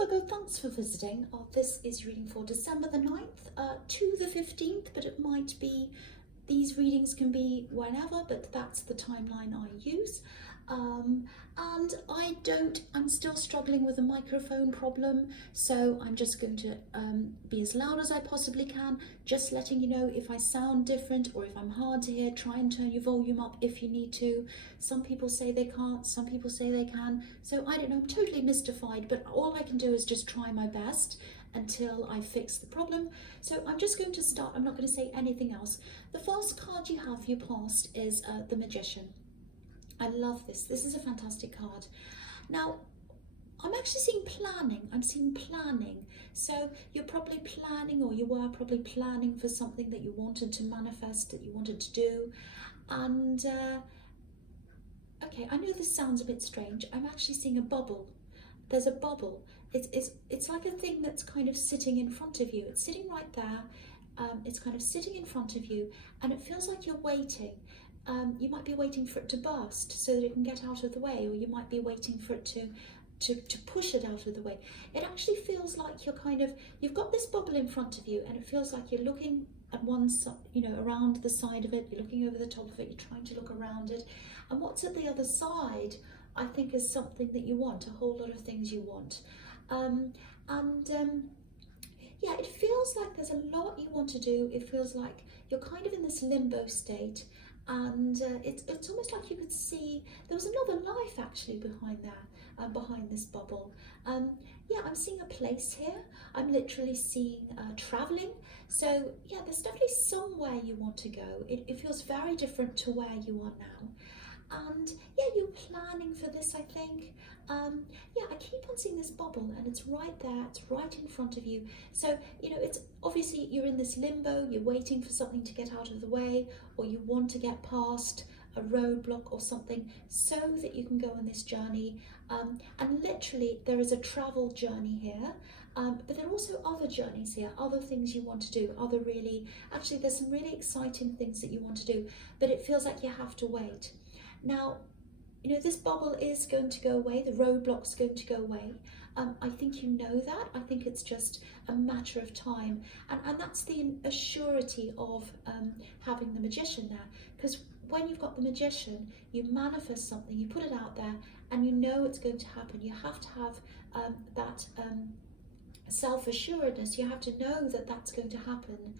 Virgo, thanks for visiting. This is reading for December the 9th to the 15th, but it might be, these readings can be whenever, but that's the timeline I use. And I'm still struggling with a microphone problem, so I'm just going to be as loud as I possibly can, just letting you know if I sound different or if I'm hard to hear. Try and turn your volume up if you need to. Some people say they can't, some people say they can, so I don't know, I'm totally mystified, but all I can do is just try my best until I fix the problem. So I'm just going to start. I'm not going to say anything else. The first card you have for your past is the Magician. I love this. This is a fantastic card. Now, I'm actually seeing planning. I'm seeing planning. So you're probably planning, or you were probably planning for something that you wanted to manifest, that you wanted to do. And okay, I know this sounds a bit strange. I'm actually seeing a bubble. There's a bubble. It's like a thing that's kind of sitting in front of you. It's sitting right there. It's kind of sitting in front of you, and it feels like you're waiting. You might be waiting for it to burst so that it can get out of the way, or you might be waiting for it to push it out of the way. It actually feels like you've got this bubble in front of you, and it feels like you're looking at one side, around the side of it. You're looking over the top of it. You're trying to look around it, and what's at the other side, I think, is something that you want. A whole lot of things you want, yeah, it feels like there's a lot you want to do. It feels like you're kind of in this limbo state. And it's almost like you could see there was another life actually behind there, behind this bubble. Yeah, I'm seeing a place here. I'm literally seeing traveling. So yeah, there's definitely somewhere you want to go. It feels very different to where you are now. And yeah, you're planning for this, I think. Yeah, I keep on seeing this bubble, and it's right there, it's right in front of you. So, it's obviously you're in this limbo, you're waiting for something to get out of the way, or you want to get past a roadblock or something so that you can go on this journey. And literally there is a travel journey here, but there are also other journeys here, other things you want to do, actually there's some really exciting things that you want to do, but it feels like you have to wait. Now, this bubble is going to go away, the roadblock's going to go away. I think you know that. I think it's just a matter of time. And that's the assurity of having the Magician there. Because when you've got the Magician, you manifest something, you put it out there, and you know it's going to happen. You have to have that self-assuredness. You have to know that that's going to happen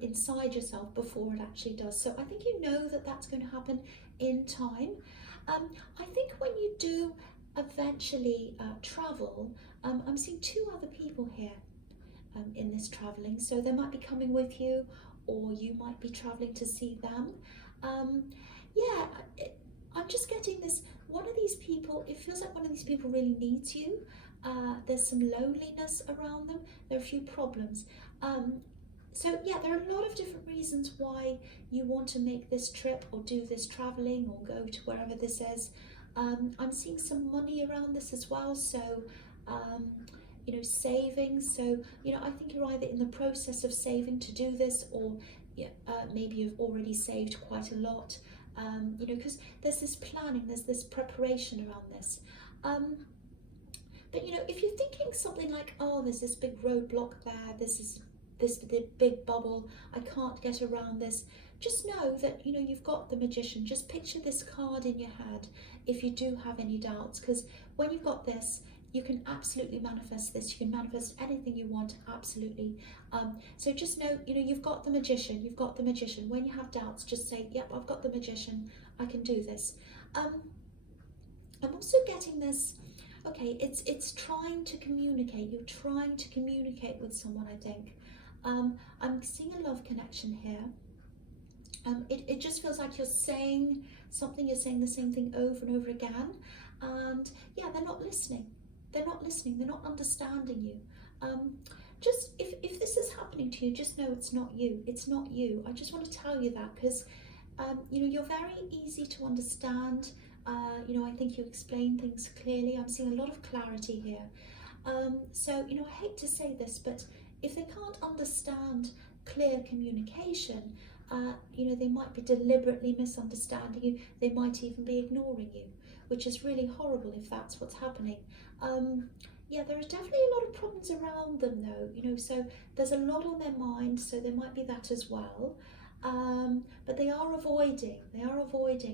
inside yourself before it actually does. So I think you know that that's going to happen in time. I think when you do eventually travel, I'm seeing two other people here in this traveling. So they might be coming with you, or you might be traveling to see them. Yeah, I'm just getting this, one of these people, it feels like one of these people really needs you. There's some loneliness around them. There are a few problems. So yeah, there are a lot of different reasons why you want to make this trip or do this traveling or go to wherever this is. I'm seeing some money around this as well, so savings. So I think you're either in the process of saving to do this, or maybe you've already saved quite a lot. Because there's this planning, there's this preparation around this. But if you're thinking something like, oh, there's this big roadblock there, this big bubble, I can't get around this, just know that you've got the Magician. Just picture this card in your head if you do have any doubts, because when you've got this, you can absolutely manifest this. You can manifest anything you want, absolutely. So just know, you've got the Magician. You've got the Magician. When you have doubts, just say, yep, I've got the Magician. I can do this. I'm also getting this. Okay, it's trying to communicate. You're trying to communicate with someone, I think. I'm seeing a love connection here. It just feels like you're saying something, you're saying the same thing over and over again, and yeah, they're not listening. They're not listening. They're not understanding you. Just if this is happening to you, just know it's not you. It's not you. I just want to tell you that, because you're very easy to understand. I think you explain things clearly. I'm seeing a lot of clarity here. So I hate to say this, but if they can't understand clear communication, they might be deliberately misunderstanding you. They might even be ignoring you, which is really horrible if that's what's happening. Yeah, there are definitely a lot of problems around them though, you know, so there's a lot on their mind, so there might be that as well. But they are avoiding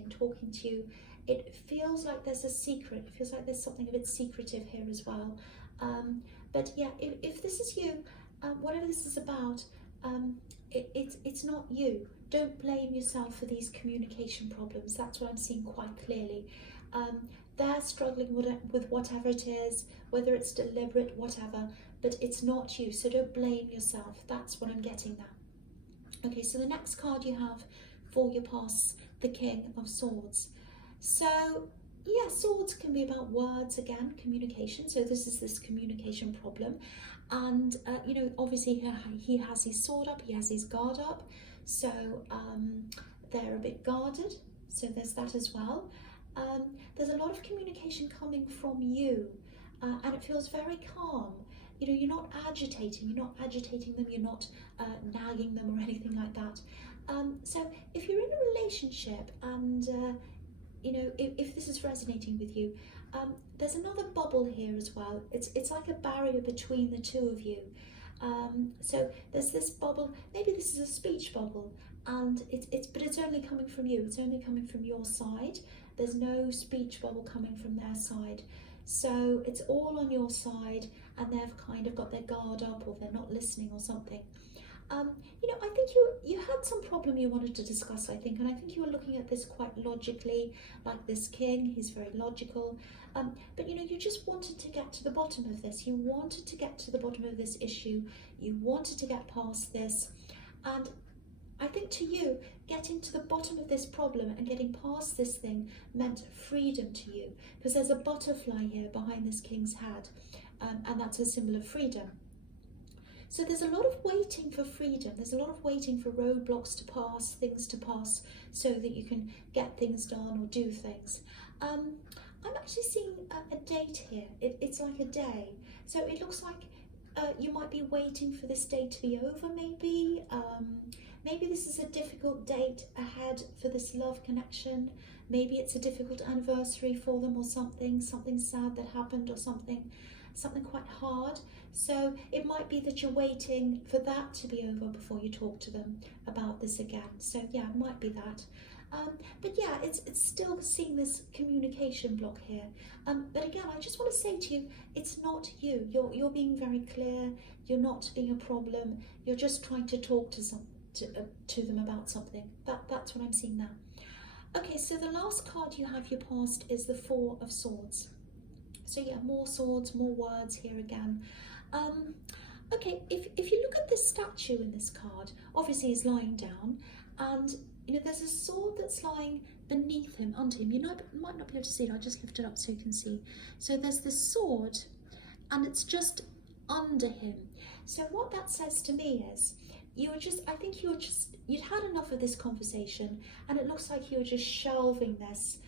talking to you. It feels like there's a secret, it feels like there's something a bit secretive here as well. But yeah, if this is you, whatever this is about, it's not you. Don't blame yourself for these communication problems. That's what I'm seeing quite clearly. They're struggling with whatever it is, whether it's deliberate, whatever, but it's not you, so don't blame yourself. That's what I'm getting there. Okay, so the next card you have for your pass, the King of Swords. So yeah, swords can be about words again, communication. So this is this communication problem, and you know, obviously he has his sword up, he has his guard up, so they're a bit guarded, so there's that as well. There's a lot of communication coming from you, and it feels very calm. You know, you're not agitating them, you're not nagging them or anything like that. So if you're in a relationship and you know, if this is resonating with you, there's another bubble here as well. It's like a barrier between the two of you. So there's this bubble, maybe this is a speech bubble, and but it's only coming from you, it's only coming from your side. There's no speech bubble coming from their side. So it's all on your side, and they've kind of got their guard up, or they're not listening or something. You know, I think you had some problem you wanted to discuss, I think, and I think you were looking at this quite logically, like this king, he's very logical. But you know, you just wanted to get to the bottom of this. You wanted to get to the bottom of this issue. You wanted to get past this. And I think to you, getting to the bottom of this problem and getting past this thing meant freedom to you, because there's a butterfly here behind this king's head, and that's a symbol of freedom. So there's a lot of waiting for freedom. There's a lot of waiting for roadblocks to pass, things to pass, so that you can get things done or do things. I'm actually seeing a date here. It's like a day. So it looks like you might be waiting for this day to be over, maybe. Maybe this is a difficult date ahead for this love connection. Maybe it's a difficult anniversary for them or something sad that happened, or something quite hard. So it might be that you're waiting for that to be over before you talk to them about this again. So yeah, it might be that. But yeah, it's still seeing this communication block here. But again, I just want to say to you, it's not you. You're being very clear. You're not being a problem. You're just trying to talk to them about something. That's what I'm seeing now. Okay, so the last card you have your past is the Four of Swords. So yeah, more swords, more words here again. Okay, if you look at this statue in this card, obviously he's lying down, and you know, there's a sword that's lying beneath him, under him. You know, might not be able to see it, I'll just lift it up so you can see. So there's this sword, and it's just under him. So what that says to me is, you'd had enough of this conversation, and it looks like you were just shelving this.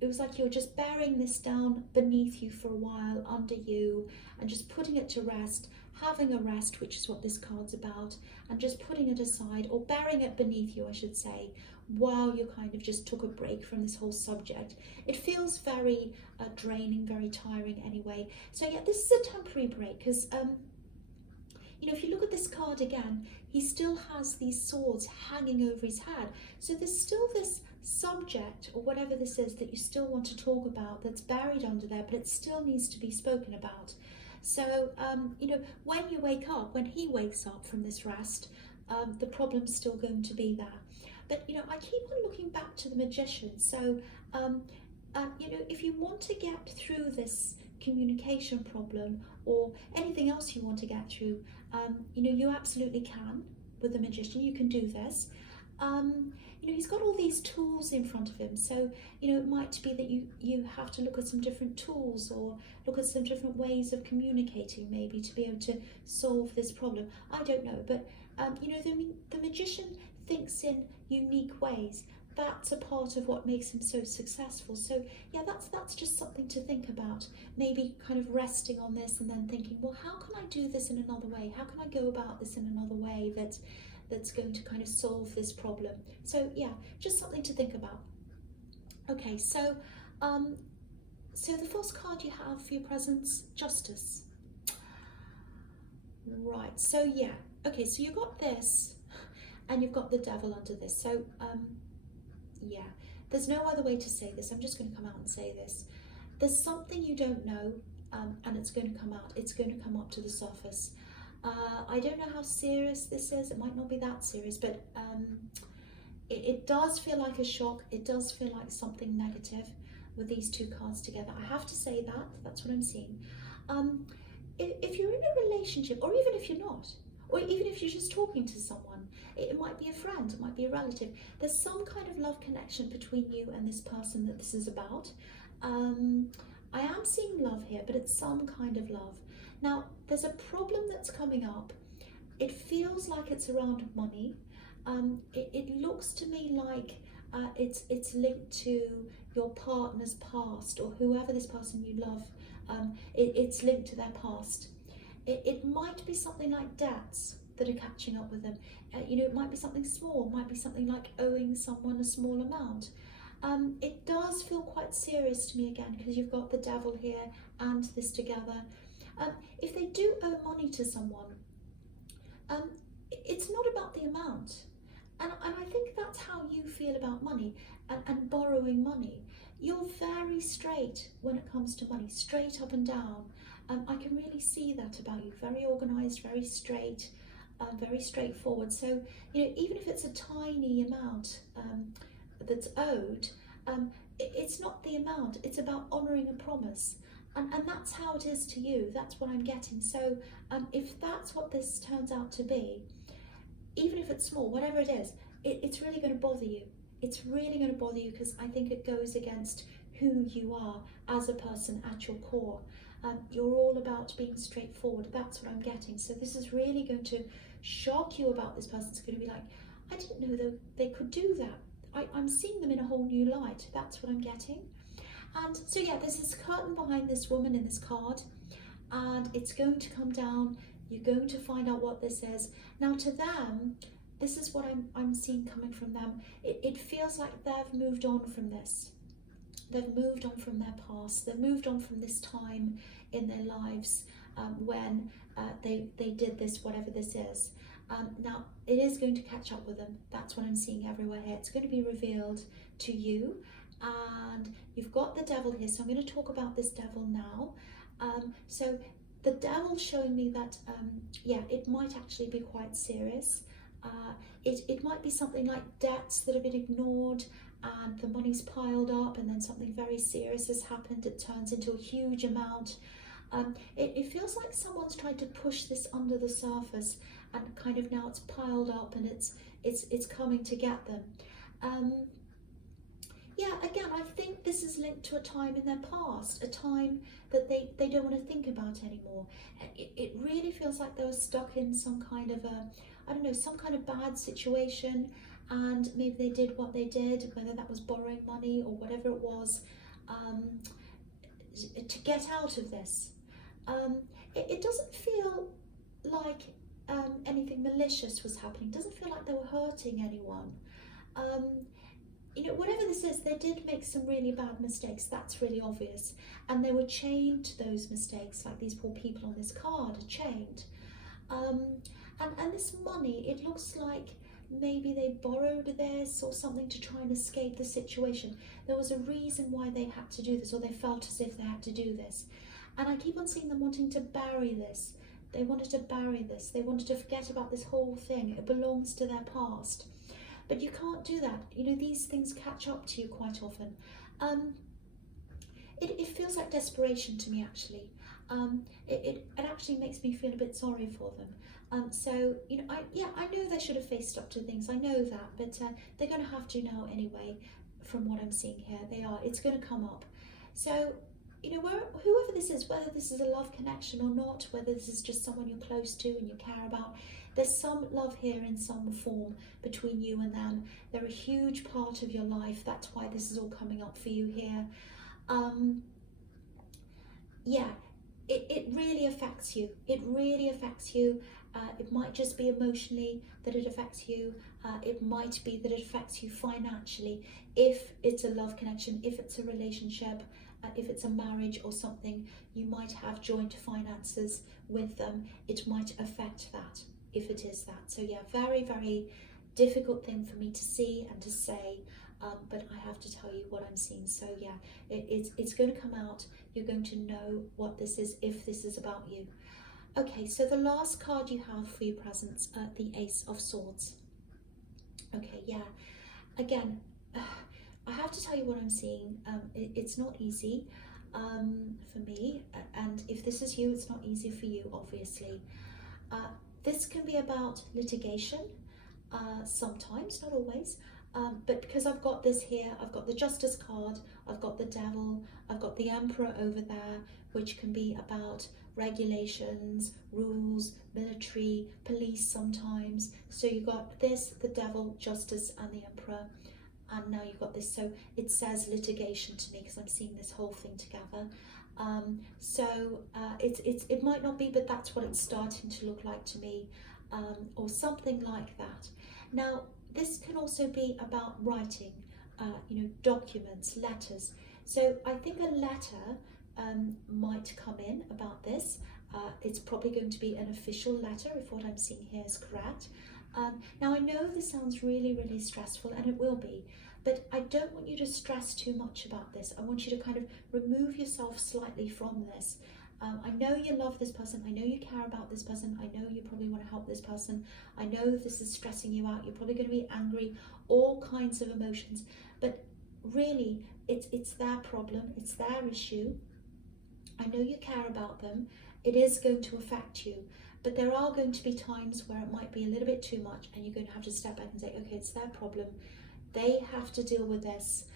It was like you were just burying this down beneath you for a while, under you, and just putting it to rest, having a rest, which is what this card's about, and just putting it aside, or burying it beneath you, I should say, while you kind of just took a break from this whole subject. It feels very draining, very tiring anyway. So yeah, this is a temporary break, because you know, if you look at this card again, he still has these swords hanging over his head. So there's still this subject, or whatever this is, that you still want to talk about, that's buried under there, but it still needs to be spoken about. So, you know, when you wake up, when he wakes up from this rest, the problem's still going to be there. But, you know, I keep on looking back to the Magician. So, you know, if you want to get through this communication problem, or anything else you want to get through, you know, you absolutely can with the Magician. You can do this. You know, he's got all these tools in front of him, so you know, it might be that you have to look at some different tools, or look at some different ways of communicating, maybe, to be able to solve this problem. I don't know, but you know, the Magician thinks in unique ways. That's a part of what makes him so successful. So yeah, that's just something to think about. Maybe kind of resting on this and then thinking, well, how can I do this in another way? How can I go about this in another way that's going to kind of solve this problem? So yeah, just something to think about. Okay, so So the first card you have for your presence, Justice. Right, so yeah, okay, so you've got this, and you've got the Devil under this. So, yeah, there's no other way to say this. I'm just going to come out and say this. There's something you don't know, and it's going to come out. It's going to come up to the surface. I don't know how serious this is. It might not be that serious, but it does feel like a shock. It does feel like something negative with these two cards together. I have to say that. That's what I'm seeing. If you're in a relationship, or even if you're not, or even if you're just talking to someone, it might be a friend, it might be a relative, there's some kind of love connection between you and this person that this is about. I am seeing love here, but it's some kind of love. Now, there's a problem that's coming up. It feels like it's around money. It looks to me like it's linked to your partner's past, or whoever this person you love. It's linked to their past. It might be something like debts that are catching up with them. You know, it might be something small. It might be something like owing someone a small amount. It does feel quite serious to me again, because you've got the Devil here and this together. If they do owe money to someone, it's not about the amount. And I think that's how you feel about money and borrowing money. You're very straight when it comes to money, straight up and down. I can really see that about you. Very organised, very straight, very straightforward. So, you know, even if it's a tiny amount that's owed, it's not the amount, it's about honouring a promise. And that's how it is to you. That's what I'm getting. So if that's what this turns out to be, even if it's small, whatever it is, it's really going to bother you. It's really going to bother you, because I think it goes against who you are as a person at your core. You're all about being straightforward. That's what I'm getting. So this is really going to shock you about this person. It's going to be like, I didn't know they could do that. I'm seeing them in a whole new light. That's what I'm getting. And so yeah, there's this curtain behind this woman in this card, and it's going to come down. You're going to find out what this is. Now, to them, this is what I'm seeing coming from them. It feels like they've moved on from this. They've moved on from their past. They've moved on from this time in their lives when they did this, whatever this is. Now, it is going to catch up with them. That's what I'm seeing everywhere here. It's going to be revealed to you. And you've got the Devil here. So I'm going to talk about this Devil now. So the Devil's showing me that, yeah, it might actually be quite serious. It might be something like debts that have been ignored, and the money's piled up, and then something very serious has happened. It turns into a huge amount. It feels like someone's tried to push this under the surface, and kind of now it's piled up, and it's coming to get them. Yeah, again, I think this is linked to a time in their past, a time that they don't want to think about anymore. It really feels like they were stuck in some kind of I don't know, some kind of bad situation, and maybe they did what they did, whether that was borrowing money or whatever it was, to get out of this. It doesn't feel like anything malicious was happening. It doesn't feel like they were hurting anyone. You know, whatever this is, they did make some really bad mistakes. That's really obvious. And they were chained to those mistakes, like these poor people on this card are chained. And this money, it looks like maybe they borrowed this or something to try and escape the situation. There was a reason why they had to do this, or they felt as if they had to do this. And I keep on seeing them wanting to bury this. They wanted to bury this. They wanted to forget about this whole thing. It belongs to their past. But you can't do that. You know, these things catch up to you quite often. It feels like desperation to me, actually. It actually makes me feel a bit sorry for them. So, you know, I know they should have faced up to things. I know that, but they're going to have to now anyway, from what I'm seeing here. They are. It's going to come up. So, you know, whoever this is, whether this is a love connection or not, whether this is just someone you're close to and you care about, there's some love here in some form between you and them. They're a huge part of your life. That's why this is all coming up for you here. Yeah, it really affects you. It really affects you. It might just be emotionally that it affects you. It might be that it affects you financially, if it's a love connection, if it's a relationship. if it's a marriage or something, you might have joint finances with them. It might affect that, if it is that. So yeah, very, very difficult thing for me to see and to say, but I have to tell you what I'm seeing. So yeah, it's going to come out. You're going to know what this is if this is about you. Okay, so the last card you have for your presents, the Ace of Swords. Okay, yeah, again, I have to tell you what I'm seeing. It's not easy for me, and if this is you, it's not easy for you, obviously. This can be about litigation, sometimes, not always, but because I've got this here, I've got the Justice card, I've got the Devil, I've got the Emperor over there, which can be about regulations, rules, military, police sometimes. So you've got this, the Devil, Justice, and the Emperor, and now you've got this. So it says litigation to me because I'm seeing this whole thing together. It might not be, but that's what it's starting to look like to me, or something like that. Now, this can also be about writing, documents, letters. So I think a letter might come in about this. It's probably going to be an official letter if what I'm seeing here is correct. Now I know this sounds really, really stressful, and it will be, but I don't want you to stress too much about this. I want you to kind of remove yourself slightly from this. I know you love this person, I know you care about this person, I know you probably want to help this person, I know this is stressing you out, you're probably going to be angry, all kinds of emotions, but really it's their problem, it's their issue. I know you care about them, it is going to affect you, but there are going to be times where it might be a little bit too much, and you're going to have to step back and say, okay, it's their problem, they have to deal with this,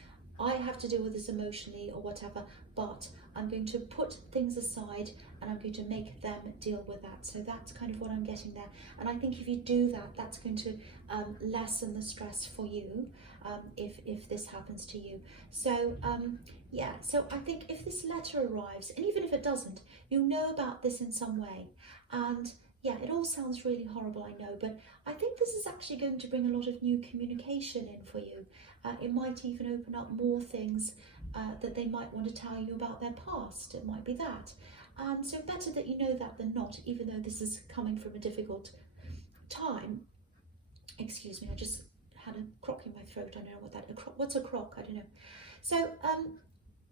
I have to deal with this emotionally or whatever, but I'm going to put things aside and I'm going to make them deal with that. So that's kind of what I'm getting there. And I think if you do that, that's going to lessen the stress for you if this happens to you. So yeah, so I think if this letter arrives, and even if it doesn't, you'll know about this in some way. And yeah, it all sounds really horrible, I know, but I think this is actually going to bring a lot of new communication in for you. It might even open up more things that they might want to tell you about their past. It might be that. And so better that you know that than not, even though this is coming from a difficult time. Excuse me, I just had a crock in my throat. I don't know what that, what's a crock? I don't know. So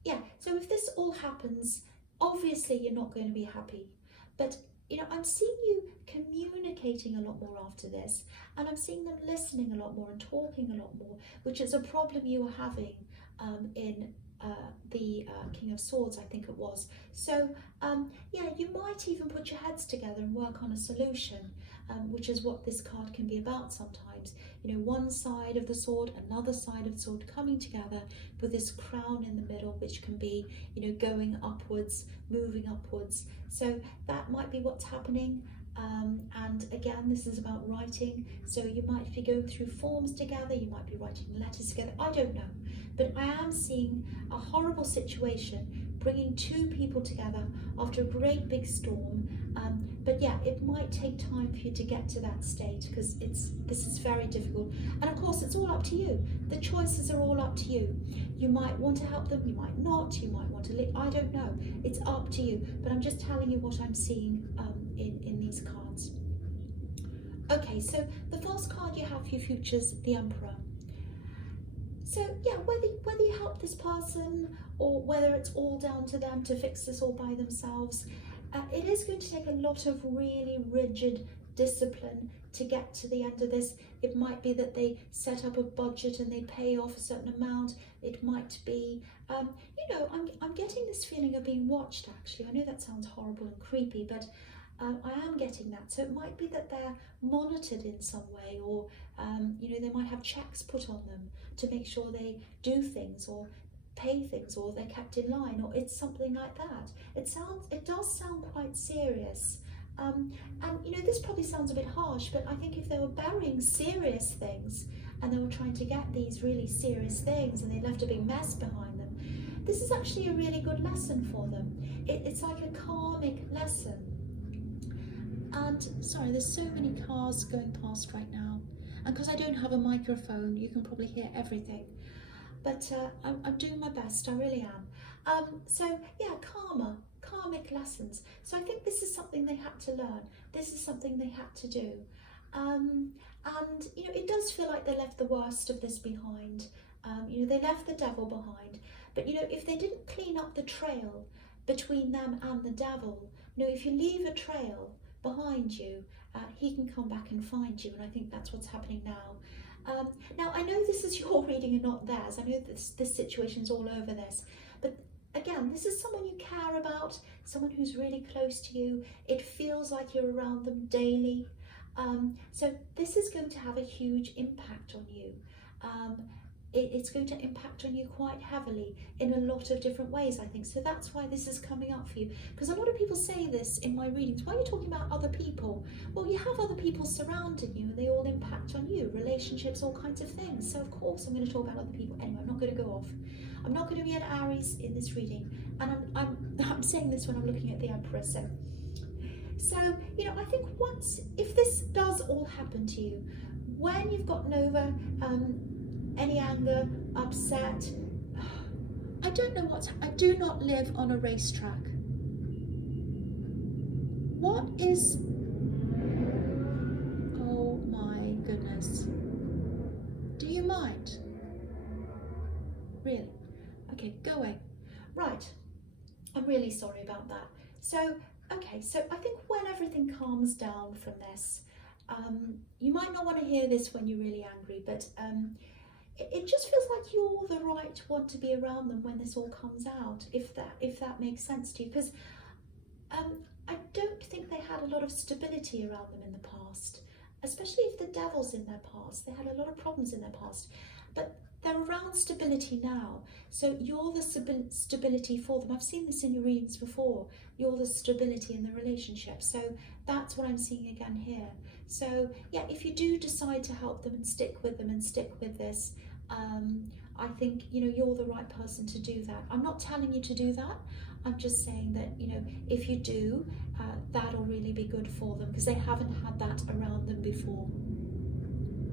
yeah, so if this all happens, obviously you're not going to be happy. But I'm seeing you communicating a lot more after this, and I'm seeing them listening a lot more and talking a lot more, which is a problem you were having in the King of Swords, I think it was. So yeah, you might even put your heads together and work on a solution, which is what this card can be about sometimes. One side of the sword, another side of the sword coming together with this crown in the middle, which can be, going upwards, moving upwards. So that might be what's happening. And again, this is about writing. So you might be going through forms together, you might be writing letters together, I don't know. But I am seeing a horrible situation bringing two people together after a great big storm. But yeah, it might take time for you to get to that state, because this is very difficult. And of course, it's all up to you. The choices are all up to you. You might want to help them, you might not, you might want to leave, I don't know. It's up to you. But I'm just telling you what I'm seeing in these cards. Okay, so the first card you have for your futures, the Emperor. So yeah, whether you help this person or whether it's all down to them to fix this all by themselves, it is going to take a lot of really rigid discipline to get to the end of this. It might be that they set up a budget and they pay off a certain amount. It might be, I'm getting this feeling of being watched, actually. I know that sounds horrible and creepy, but I am getting that. So it might be that they're monitored in some way, or they might have checks put on them to make sure they do things or pay things, or they're kept in line, or it's something like that. It does sound quite serious. And this probably sounds a bit harsh, but I think if they were burying serious things and they were trying to get these really serious things and they left a big mess behind them, this is actually a really good lesson for them. It's like a karmic lesson. And sorry, there's so many cars going past right now, and because I don't have a microphone, you can probably hear everything. But I'm doing my best, I really am. So yeah, karmic lessons. So I think this is something they had to learn. This is something they had to do. And you know, it does feel like they left the worst of this behind. You know, they left the devil behind. But you know, if they didn't clean up the trail between them and the devil, you know, if you leave a trail behind you, he can come back and find you. And I think that's what's happening now. Now, I know this is your reading and not theirs. I know this situation's all over this. But again, this is someone you care about, someone who's really close to you. It feels like you're around them daily. So this is going to have a huge impact on you. It's going to impact on you quite heavily in a lot of different ways, I think. So that's why this is coming up for you. Because a lot of people say this in my readings. Why are you talking about other people? Well, you have other people surrounding you and they all impact on you. Relationships, all kinds of things. So of course I'm going to talk about other people. Anyway, I'm not going to go off. I'm not going to be an Aries in this reading. And I'm saying this when I'm looking at the Empress. So, you know, I think if this does all happen to you, when you've gotten over any anger, upset, I don't know I do not live on a racetrack. What is, oh my goodness. Do you mind? Really? Okay, go away. Right, I'm really sorry about that. So, okay, so I think when everything calms down from this, you might not want to hear this when you're really angry, but it just feels like you're the right one to be around them when this all comes out, if that makes sense to you. Because I don't think they had a lot of stability around them in the past, especially if the devil's in their past. They had a lot of problems in their past, but they're around stability now. So you're the stability for them. I've seen this in your readings before. You're the stability in the relationship. So that's what I'm seeing again here. So yeah, if you do decide to help them and stick with them and stick with this, I think, you know, you're the right person to do that. I'm not telling you to do that. I'm just saying that, you know, if you do, that'll really be good for them because they haven't had that around them before.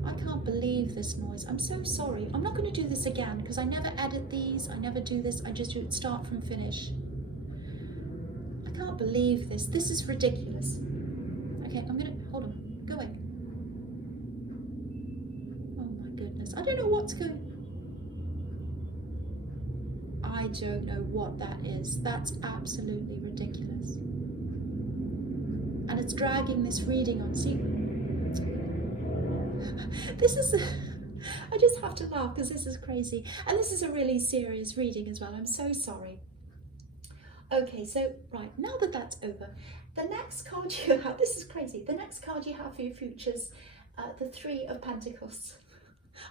I can't believe this noise. I'm so sorry. I'm not going to do this again because I never edit these. I never do this. I just do it start from finish. I can't believe this. This is ridiculous. Okay, I'm going to, hold on. Go away. Oh my goodness. I don't know what's going, I don't know what that is. That's absolutely ridiculous. And it's dragging this reading on. See? This is, I just have to laugh because this is crazy. And this is a really serious reading as well. I'm so sorry. Okay, so right, now that that's over, the next card you have, this is crazy. The next card you have for your futures, the Three of Pentacles.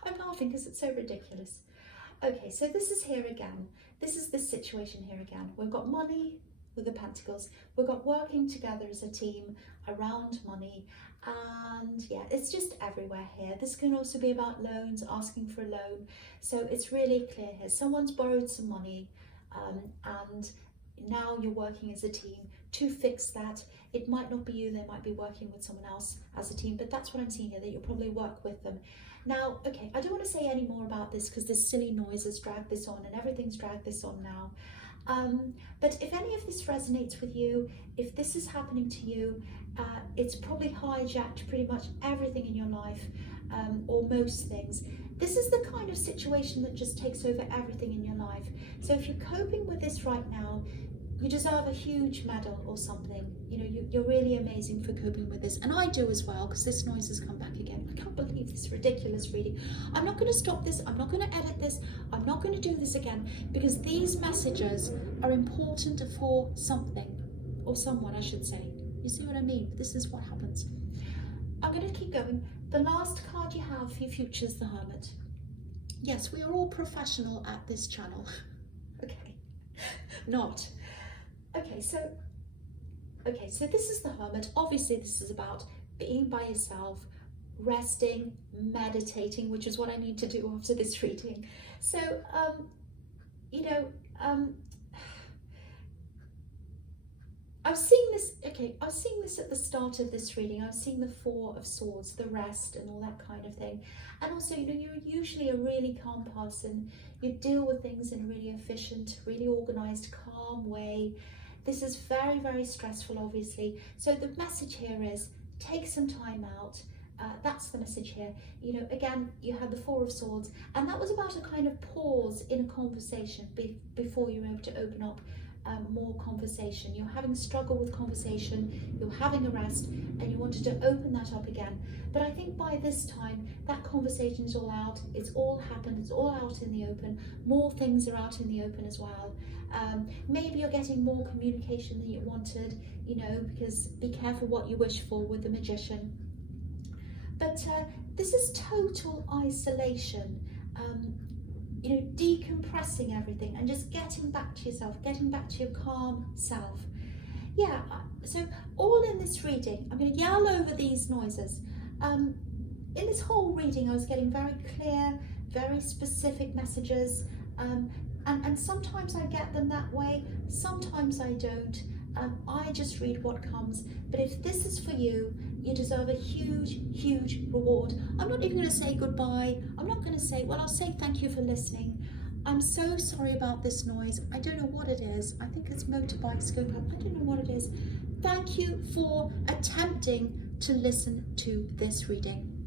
I'm laughing because it's so ridiculous. Okay, so this is here again. This is this situation here again. We've got money with the Pentacles. We've got working together as a team around money. And yeah, it's just everywhere here. This can also be about loans, asking for a loan. So it's really clear here. Someone's borrowed some money and now you're working as a team to fix that. It might not be you, they might be working with someone else as a team, but that's what I'm seeing here, that you'll probably work with them. Now, okay, I don't want to say any more about this because this silly noise has dragged this on and everything's dragged this on now. But if any of this resonates with you, if this is happening to you, it's probably hijacked pretty much everything in your life, or most things. This is the kind of situation that just takes over everything in your life. So if you're coping with this right now, you deserve a huge medal or something. You know, you're really amazing for coping with this. And I do as well, because this noise has come back again. I can't believe this ridiculous reading. I'm not going to stop this. I'm not going to edit this. I'm not going to do this again, because these messages are important for something, or someone, I should say. You see what I mean? This is what happens. I'm going to keep going. The last card you have for your future is the Hermit. Yes, we are all professional at this channel. Okay, not. Okay, so this is the Hermit. Obviously, this is about being by yourself, resting, meditating, which is what I need to do after this reading. So, I was seeing this, okay, I was seeing this at the start of this reading. I was seeing the Four of Swords, the rest and all that kind of thing. And also, you know, you're usually a really calm person. You deal with things in a really efficient, really organized, calm way. This is very, very stressful, obviously. So the message here is take some time out. That's the message here. You know, again, you had the Four of Swords, and that was about a kind of pause in a conversation before you were able to open up more conversation. You're having struggle with conversation, you're having a rest, and you wanted to open that up again. But I think by this time, that conversation is all out, it's all happened, it's all out in the open. More things are out in the open as well. Maybe you're getting more communication than you wanted, you know, because be careful what you wish for with the Magician. But this is total isolation. You know, decompressing everything and just getting back to yourself, getting back to your calm self. Yeah, so all in this reading, I'm going to yell over these noises. In this whole reading, I was getting very clear, very specific messages, and sometimes I get them that way, sometimes I don't. I just read what comes, but if this is for you, you deserve a huge, huge reward. I'm not even going to say goodbye. I'm not going to say, well, I'll say thank you for listening. I'm so sorry about this noise. I don't know what it is. I think it's motorbikes going up. I don't know what it is. Thank you for attempting to listen to this reading.